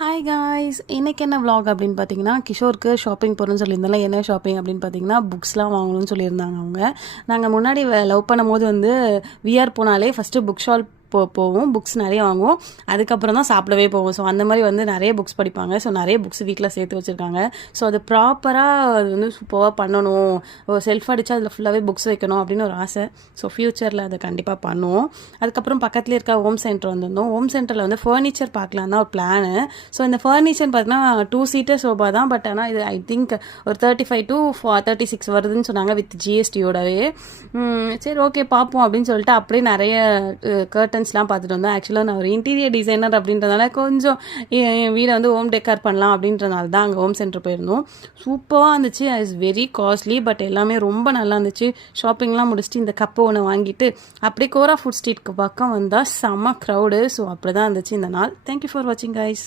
Hi guys, இன்னைக்கு என்ன vlog அப்படின்னு பார்த்தீங்கன்னா, கிஷோருக்கு ஷாப்பிங் போகிறோன்னு சொல்லியிருந்தால. என்ன ஷாப்பிங் அப்படின்னு பார்த்தீங்கன்னா, புக்ஸ்லாம் வாங்கணும்னு சொல்லியிருந்தாங்க அவங்க. நாங்கள் முன்னாடி லவ் பண்ணும்போது வந்து விஆர் போனாலே ஃபஸ்ட்டு புக் ஷாப் போவோம், புக்ஸ் நிறைய வாங்குவோம், அதுக்கப்புறம் தான் சாப்பிடவே போவோம். ஸோ அந்த மாதிரி வந்து நிறைய புக்ஸ் படிப்பாங்க. ஸோ நிறைய புக்ஸ் வீட்டில் சேர்த்து வச்சுருக்காங்க. ஸோ அது ப்ராப்பராக அது வந்து சூப்பராக பண்ணணும், செல்ஃப் அடித்தா அதில் ஃபுல்லாகவே புக்ஸ் வைக்கணும் அப்படின்னு ஒரு ஆசை. ஸோ ஃப்யூச்சரில் அதை கண்டிப்பாக பண்ணுவோம். அதுக்கப்புறம் பக்கத்துலேயே இருக்க ஹோம் சென்டர் வந்திருந்தோம். ஹோம் சென்டரில் வந்து ஃபர்னிச்சர் பார்க்கலாம் தான் ஒரு பிளானு. ஸோ இந்த ஃபர்னிச்சர் பார்த்தீங்கன்னா 2 சீட்டர் சோபா தான். பட் ஆனால் இது ஐ திங்க் ஒரு 35 to 36 வருதுன்னு சொன்னாங்க வித் ஜிஎஸ்டியோடவே. சரி ஓகே பார்ப்போம் அப்படின்னு சொல்லிட்டு அப்படியே நிறைய கர்டன்ஸ்லாம் பார்த்துட்டு வந்தோம். ஆக்சுவலாக நான் ஒரு இன்டீரியர் டிசைனர் அப்படின்றதுனால கொஞ்சம் என் வீடை வந்து ஹோம் டெக்கார் பண்ணலாம் அப்படின்றனால தான் அங்கே ஹோம் சென்டர் போயிருந்தோம். சூப்பராக இருந்துச்சு. இட்ஸ் வெரி காஸ்ட்லி, பட் எல்லாமே ரொம்ப நல்லா இருந்துச்சு. ஷாப்பிங்லாம் முடிச்சுட்டு இந்த கப்பு ஒன்று வாங்கிட்டு அப்படியே கோரா ஃபுட் ஸ்ட்ரீட்க்கு பக்கம் வந்தால் செம்ம க்ரௌடு. ஸோ அப்படி தான் இருந்துச்சு இந்த நாள். தேங்க்யூ ஃபார் வாட்சிங் கைஸ்.